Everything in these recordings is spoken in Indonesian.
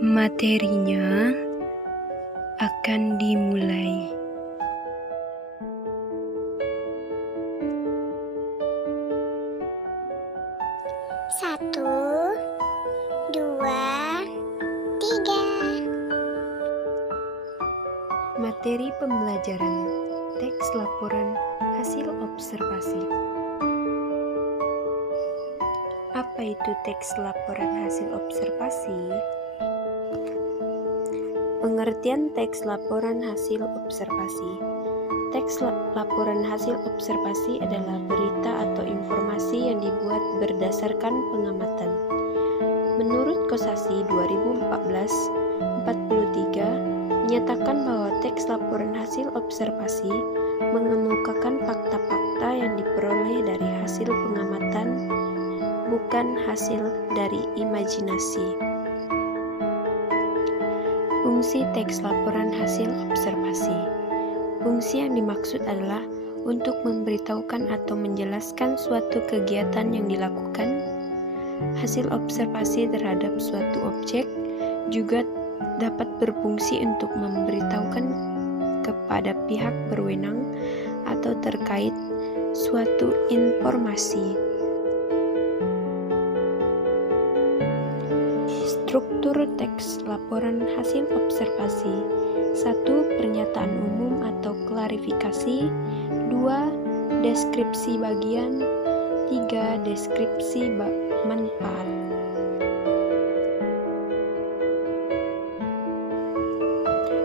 Materinya akan dimulai. Satu, dua, tiga. Materi pembelajaran teks laporan hasil observasi. Apa itu teks laporan hasil observasi? Pengertian teks laporan hasil observasi. Teks laporan hasil observasi adalah berita atau informasi yang dibuat berdasarkan pengamatan. Menurut Kosasi 2014-43 menyatakan bahwa teks laporan hasil observasi mengemukakan fakta-fakta yang diperoleh dari hasil pengamatan, bukan hasil dari imajinasi. Fungsi teks laporan hasil observasi. Fungsi yang dimaksud adalah untuk memberitahukan atau menjelaskan suatu kegiatan yang dilakukan. Hasil observasi terhadap suatu objek juga dapat berfungsi untuk memberitahukan kepada pihak berwenang atau terkait suatu informasi. Struktur teks laporan hasil observasi. 1. Pernyataan umum atau klarifikasi. 2. Deskripsi bagian. 3. Deskripsi manfaat.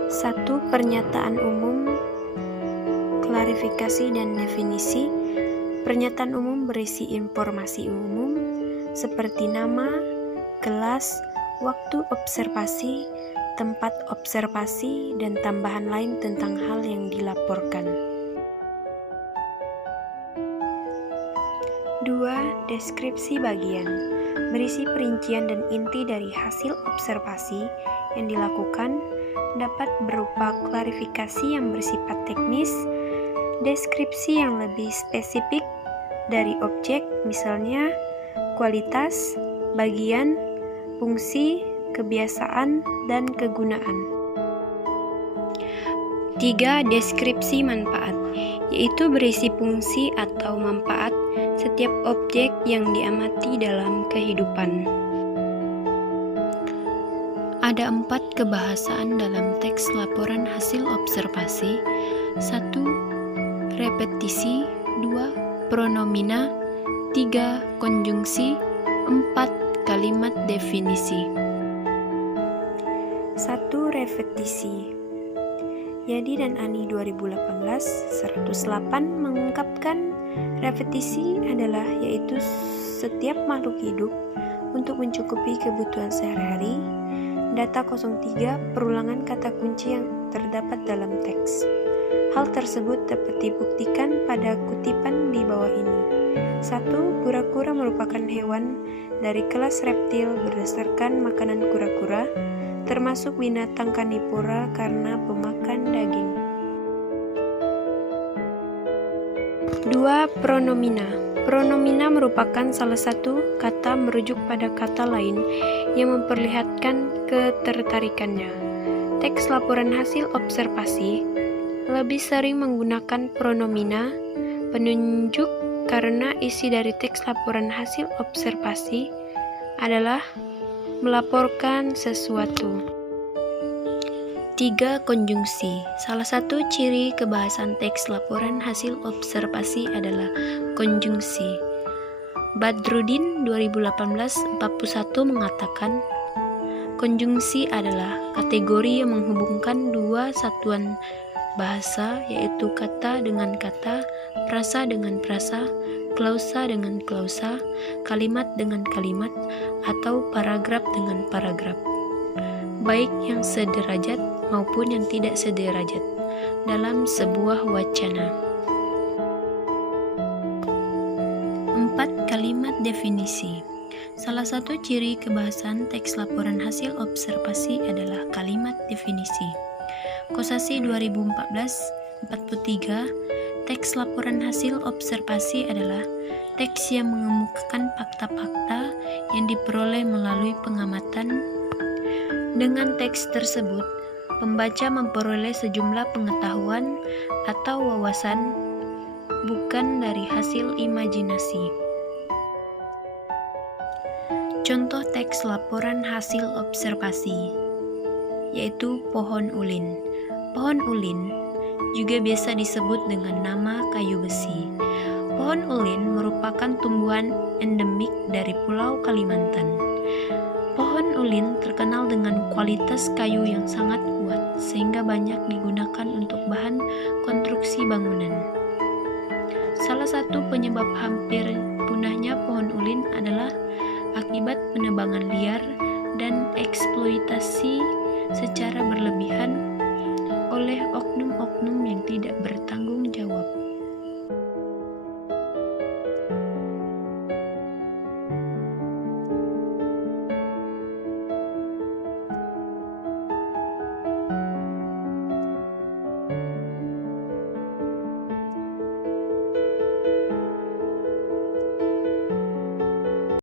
Satu. Pernyataan umum, klarifikasi dan definisi. Pernyataan umum berisi informasi umum seperti nama, kelas, waktu observasi, tempat observasi, dan tambahan lain tentang hal yang dilaporkan. 2. Deskripsi bagian berisi perincian dan inti dari hasil observasi yang dilakukan, dapat berupa klarifikasi yang bersifat teknis, deskripsi yang lebih spesifik dari objek, misalnya kualitas, bagian, fungsi, kebiasaan, dan kegunaan. 3. Deskripsi manfaat, yaitu berisi fungsi atau manfaat setiap objek yang diamati dalam kehidupan. Ada 4 kebahasaan dalam teks laporan hasil observasi. 1. Repetisi. 2. Pronomina. 3. Konjungsi. 4. Kalimat definisi. 1. Repetisi. Yadi dan Ani 2018-108 mengungkapkan repetisi adalah yaitu setiap makhluk hidup untuk mencukupi kebutuhan sehari-hari. Data 03 perulangan kata kunci yang terdapat dalam teks. Hal tersebut dapat dibuktikan pada kutipan di bawah ini. 1. Kura-kura merupakan hewan dari kelas reptil berdasarkan makanan kura-kura, termasuk binatang karnivora karena pemakan daging. 2. Pronomina. Pronomina merupakan salah satu kata merujuk pada kata lain yang memperlihatkan ketertarikannya. Teks laporan hasil observasi lebih sering menggunakan pronomina penunjuk karena isi dari teks laporan hasil observasi adalah melaporkan sesuatu. 3. Konjungsi. Salah satu ciri kebahasan teks laporan hasil observasi adalah konjungsi. Badrudin 2018-41 mengatakan, konjungsi adalah kategori yang menghubungkan dua satuan bahasa, yaitu kata dengan kata, frasa dengan frasa, klausa dengan klausa, kalimat dengan kalimat, atau paragraf dengan paragraf, baik yang sederajat maupun yang tidak sederajat dalam sebuah wacana. 4. Kalimat definisi. Salah satu ciri kebahasan teks laporan hasil observasi adalah kalimat definisi. Kosasi 2014-43, teks laporan hasil observasi adalah teks yang mengemukakan fakta-fakta yang diperoleh melalui pengamatan, Dengan teks tersebut, pembaca memperoleh sejumlah pengetahuan atau wawasan bukan dari hasil imajinasi. Contoh teks laporan hasil observasi, yaitu pohon ulin. Pohon ulin juga biasa disebut dengan nama kayu besi. Pohon ulin merupakan tumbuhan endemik dari Pulau Kalimantan. Pohon ulin terkenal dengan kualitas kayu yang sangat kuat, sehingga banyak digunakan untuk bahan konstruksi bangunan. Salah satu penyebab hampir punahnya pohon ulin adalah akibat penebangan liar dan eksploitasi secara berlebihan oleh oknum-oknum yang tidak bertanggung jawab.